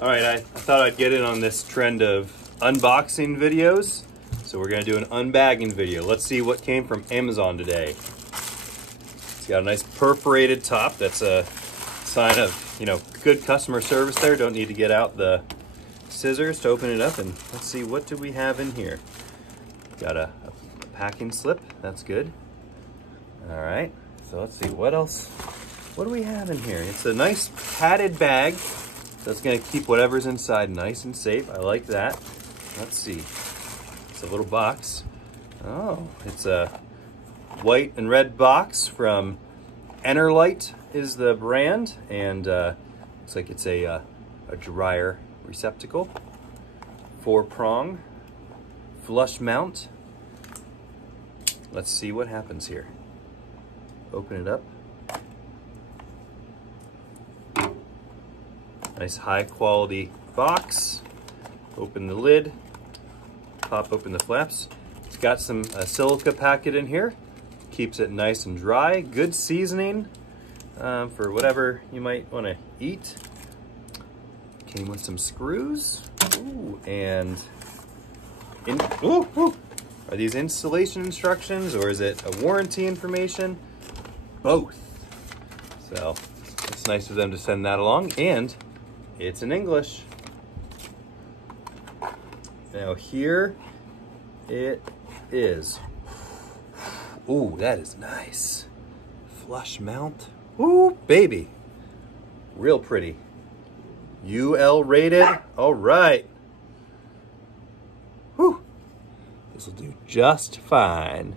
All right, I thought I'd get in on this trend of unboxing videos. So we're gonna do an unbagging video. Let's see what came from Amazon today. It's got a nice perforated top. That's a sign of, you know, good customer service there. Don't need to get out the scissors to open it up. And let's see, what do we have in here? Got a packing slip, that's good. All right, so let's see, what else? What do we have in here? It's a nice padded bag. That's gonna keep whatever's inside nice and safe. I like that. Let's see. It's a little box. Oh, it's a white and red box from Enerlite is the brand, and looks like it's a dryer receptacle. 4-prong flush mount. Let's see what happens here. Open it up. Nice high quality box. Open the lid, pop open the flaps. It's got some silica packet in here. Keeps it nice and dry. Good seasoning for whatever you might want to eat. Came with some screws. Ooh, and are these installation instructions or is it a warranty information? Both. So it's nice of them to send that along, and it's in English. Now here it is. Ooh, that is nice. Flush mount. Ooh, baby. Real pretty. UL rated. All right. Whew. This will do just fine.